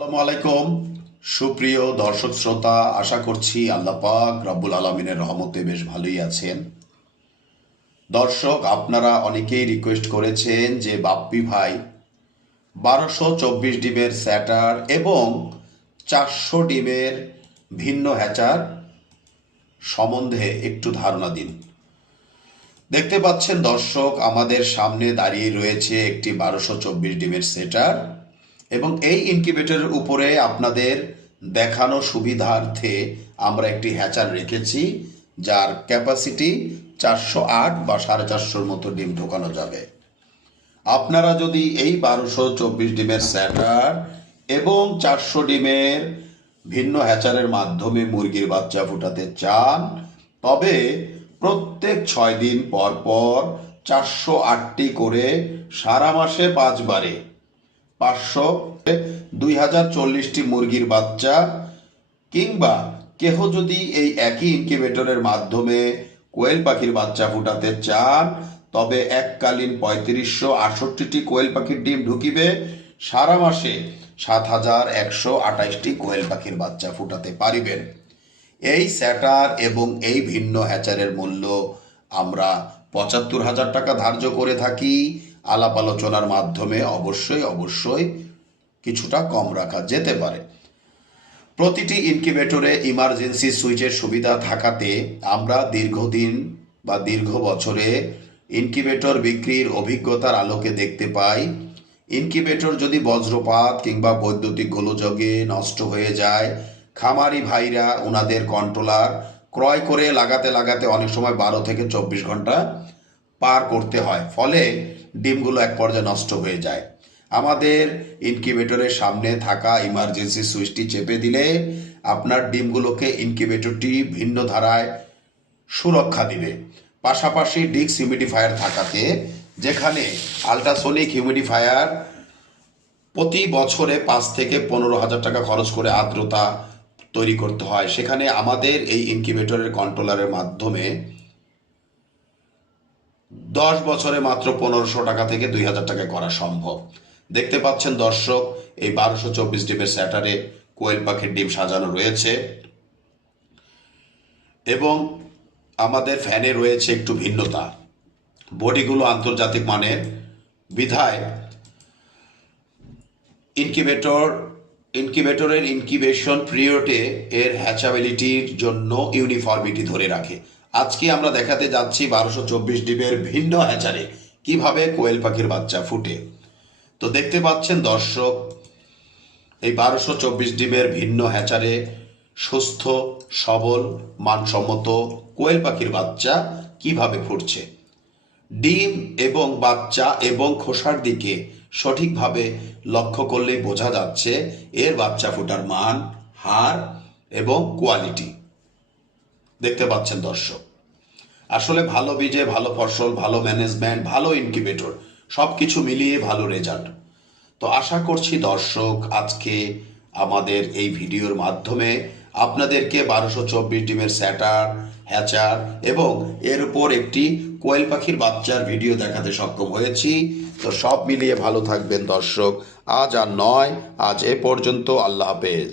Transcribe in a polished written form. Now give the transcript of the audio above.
আসসালামু আলাইকুম সুপ্রিয় দর্শক শ্রোতা, আশা করছি আল্লাহ পাক রব্বুল আলমিনের রহমতে বেশ ভালোই আছেন। দর্শক, আপনারা অনেকেই রিকোয়েস্ট করেছেন যে বাপ্পি ভাই 1224 ডিমের স্যাটার এবং 400 ডিমের ভিন্ন হ্যাচার সম্বন্ধে একটু ধারণা দিন। দেখতে পাচ্ছেন দর্শক, আমাদের সামনে দাঁড়িয়ে রয়েছে একটি 1224 ডিমের সেটার এবং এই ইনকিউবেটরের উপরে আপনাদের দেখানো সুবিধার্থে আমরা একটি হ্যাচার রেখেছি, যার ক্যাপাসিটি 408 বা 450 মতো ডিম ঢোকানো যাবে। আপনারা যদি এই 1224 ডিমের স্যাটার এবং 400 ডিমের ভিন্ন হ্যাচারের মাধ্যমে মুরগির বাচ্চা ফুটাতে চান, তবে প্রত্যেক 6 দিন পর পর 408টি করে সারা মাসে 5 বারে 500 2040টি মুরগির বাচ্চা, কিংবা কেহ যদি এই একই ইনকিউবেটরের মাধ্যমে কোয়েল পাখির বাচ্চা ফুটাতে চান, তবে এককালীন 3568টি কোয়েল পাখির ডিম ঢুকিবে, সারা মাসে 7128টি কোয়েল পাখির বাচ্চা ফুটাতে পারিবেন। এই স্যাটার এবং এই ভিন্ন হ্যাচারের মূল্য আমরা 75,000 টাকা ধার্য করে থাকি। আলাপ আলোচনার মাধ্যমে অবশ্যই কিছুটা কম রাখা যেতে পারে। প্রতিটি ইনকিউবেটরে ইমার্জেন্সি সুইচের সুবিধা থাকাতে আমরা দীর্ঘদিন বা দীর্ঘ বছরে ইনকিউবেটর বিক্রির অভিজ্ঞতার আলোকে দেখতে পাই, ইনকিউবেটর যদি বজ্রপাত কিংবা বৈদ্যুতিক গোলযোগে নষ্ট হয়ে যায়, খামারি ভাইরা ওনাদের কন্ট্রোলার ক্রয় করে লাগাতে অনেক সময় 12 থেকে 24 ঘন্টা পার করতে হয়, ফলে ডিমগুলো এক পর্যায়ে নষ্ট হয়ে যায়। আমাদের ইনকিউবেটরের সামনে থাকা ইমার্জেন্সি সুইচটি চেপে দিলে আপনার ডিমগুলোকে ইনকিউবেটরটি ভিন্ন ধারায় সুরক্ষা দিবে। পাশাপাশি ডিক্স হিউমিডিফায়ার থাকাতে, যেখানে আল্ট্রাসোনিক হিউমিডিফায়ার প্রতি বছরে 5 থেকে 15,000 টাকা খরচ করে আর্দ্রতা তৈরি করতে হয়, সেখানে আমাদের এই ইনকিউবেটরের কন্ট্রোলারের মাধ্যমে 10 বছরে মাত্র 1500 টাকা থেকে 2000 টাকায় করা সম্ভব। দেখতে পাচ্ছেন দর্শক, এই 1224 ডিমের স্যাটারে কোয়েল পাখির ডিম সাজানো রয়েছে এবং আমাদের ফ্যানে রয়েছে একটু ভিন্নতা। বডিগুলো আন্তর্জাতিক মানের বিধায় ইনকিউবেটরের ইনকিউবেশন পিরিয়ডে এর হ্যাচাবিলিটির জন্য ইউনিফর্মিটি ধরে রাখে। আজকে আমরা দেখাতে যাচ্ছি 1224 ডিমের ভিন্ন হ্যাচারে কিভাবে কোয়েল পাখির বাচ্চা ফুটে। তো দেখতে পাচ্ছেন দর্শক, এই 1224 ডিমের ভিন্ন হ্যাচারে সুস্থ সবল মানসম্মত কোয়েল পাখির বাচ্চা কিভাবে ফুটছে। ডিম এবং বাচ্চা এবং খোসার দিকে সঠিকভাবে লক্ষ্য করলেই বোঝা যাচ্ছে এর বাচ্চা ফোটার মান, হার এবং কোয়ালিটি। দেখতে পাচ্ছেন দর্শক, আসলে ভালো বীজে ভালো ফসল, ভালো ম্যানেজমেন্ট, ভালো ইনকিউবেটর, সব কিছু মিলিয়ে ভালো রেজাল্ট। তো আশা করছি দর্শক, আজকে আমাদের এই ভিডিওর মাধ্যমে আপনাদেরকে 1224 ডিমের স্যাটার, হ্যাচার এবং এর উপর একটি কোয়েল পাখির বাচ্চার ভিডিও দেখাতে সক্ষম হয়েছি। তো সব মিলিয়ে ভালো থাকবেন দর্শক। আজ আর নয়, আজ এ পর্যন্ত। আল্লাহ হাফেজ।